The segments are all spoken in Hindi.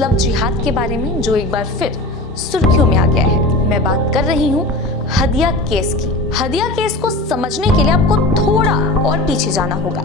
लव जिहाद के बारे में जो एक बार फिर सुर्खियों में आ गया है। मैं बात कर रही हूँ हदिया केस की। हदिया केस को समझने के लिए आपको थोड़ा और पीछे जाना होगा।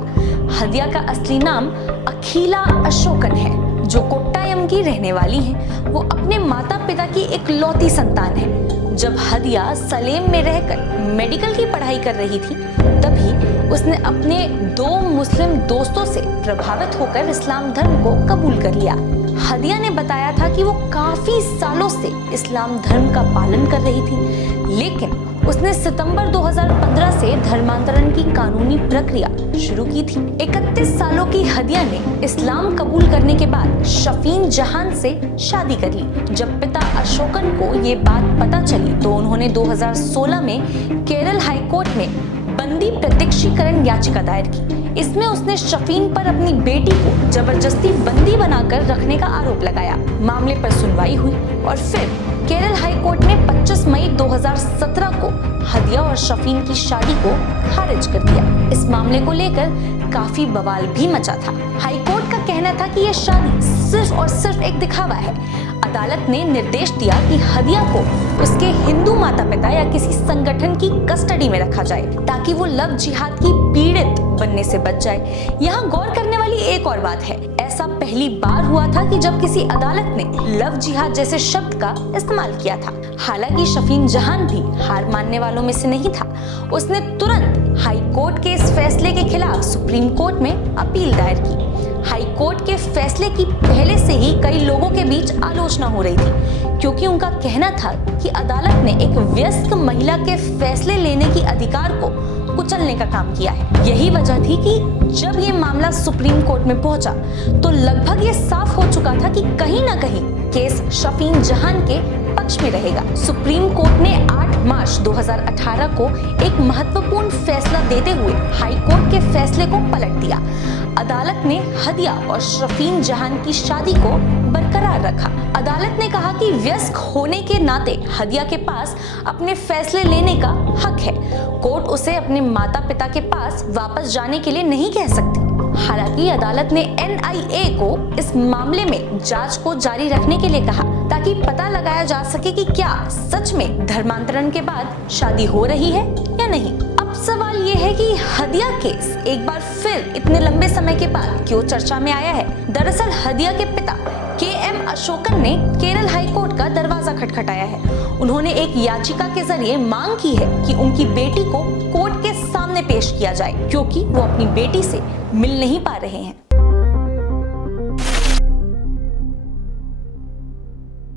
हदिया का असली नाम अखिला अशोकन है, जो कोट्टायम की रहने वाली हैं। वो अपने माता पिता की इकलौती संतान है। जब हदिया सलेम में रहकर मेडिकल की पढ़ाई कर रही थी, तभी उसने अपने 2 मुस्लिम दोस्तों से प्रभावित होकर इस्लाम धर्म को कबूल कर लिया। हदिया ने बताया था कि वो काफी सालों से इस्लाम धर्म का पालन कर रही थी, लेकिन उसने सितंबर 2015 से धर्मांतरण की कानूनी प्रक्रिया शुरू की थी। 31 सालों की हदिया ने इस्लाम कबूल करने के बाद शफीन जहान से शादी कर ली। जब पिता अशोकन को ये बात पता चली तो उन्होंने 2016 में केरल हाई कोर्ट में बंदी प्रत्यक्षीकरण याचिका दायर की। इसमें उसने शफीन पर अपनी बेटी को जबरदस्ती बंदी बनाकर रखने का आरोप लगाया। मामले पर सुनवाई हुई और फिर केरल हाई कोर्ट ने 25 मई 2017 को हदिया और शफीन की शादी को खारिज कर दिया। इस मामले को लेकर काफी बवाल भी मचा था। हाई कोर्ट का कहना था कि यह शादी सिर्फ और सिर्फ एक दिखावा है। अदालत ने निर्देश दिया कि हदिया को उसके हिंदू माता पिता या किसी संगठन की कस्टडी में रखा जाए, ताकि वो लव जिहाद की पीड़ित बनने से बच जाए। यहाँ गौर करने वाली एक और बात है, ऐसा पहली बार हुआ था कि जब किसी अदालत ने लव जिहाद जैसे शब्द का इस्तेमाल किया था। हालांकि शफीन जहान भी हार मानने वालों में से नहीं था। उसने तुरंत हाई कोर्ट के इस फैसले के खिलाफ सुप्रीम कोर्ट में अपील दायर की। हाई कोर्ट के फैसले की पहले से ही कई लोगों के बीच आलोचना हो रही थी, क्योंकि उनका कहना था कि अदालत ने एक वयस्क महिला के फैसले लेने की अधिकार को कुचलने का काम किया है। यही वजह थी कि जब ये मामला सुप्रीम कोर्ट में पहुंचा तो लगभग ये साफ हो चुका था कि कहीं ना कहीं केस शफीन जहान के पक्ष में रहेगा। सुप्रीम कोर्ट ने 8 मार्च 2018 को एक महत्वपूर्ण फैसला देते हुए हाई कोर्ट के फैसले को पलट दिया। अदालत ने हदिया और शफीन जहान की शादी को बरकरार रखा। अदालत ने कहा कि वयस्क होने के नाते हदिया के पास अपने फैसले लेने का हक है। कोर्ट उसे अपने माता पिता के पास वापस जाने के लिए नहीं कह सकती। हालांकि अदालत ने NIA को इस मामले में जांच को जारी रखने के लिए कहा, ताकि पता लगाया जा सके कि क्या सच में धर्मांतरण के बाद शादी हो रही है या नहीं। अब सवाल ये है कि हदिया केस एक बार फिर इतने लंबे समय के बाद क्यों चर्चा में आया है। दरअसल हदिया के पिता KM अशोकन ने केरल हाई कोर्ट का दरवाजा खटखटाया है। उन्होंने एक याचिका के जरिए मांग की है कि उनकी बेटी को कोर्ट के सामने पेश किया जाए, क्योंकि वो अपनी बेटी से मिल नहीं पा रहे हैं।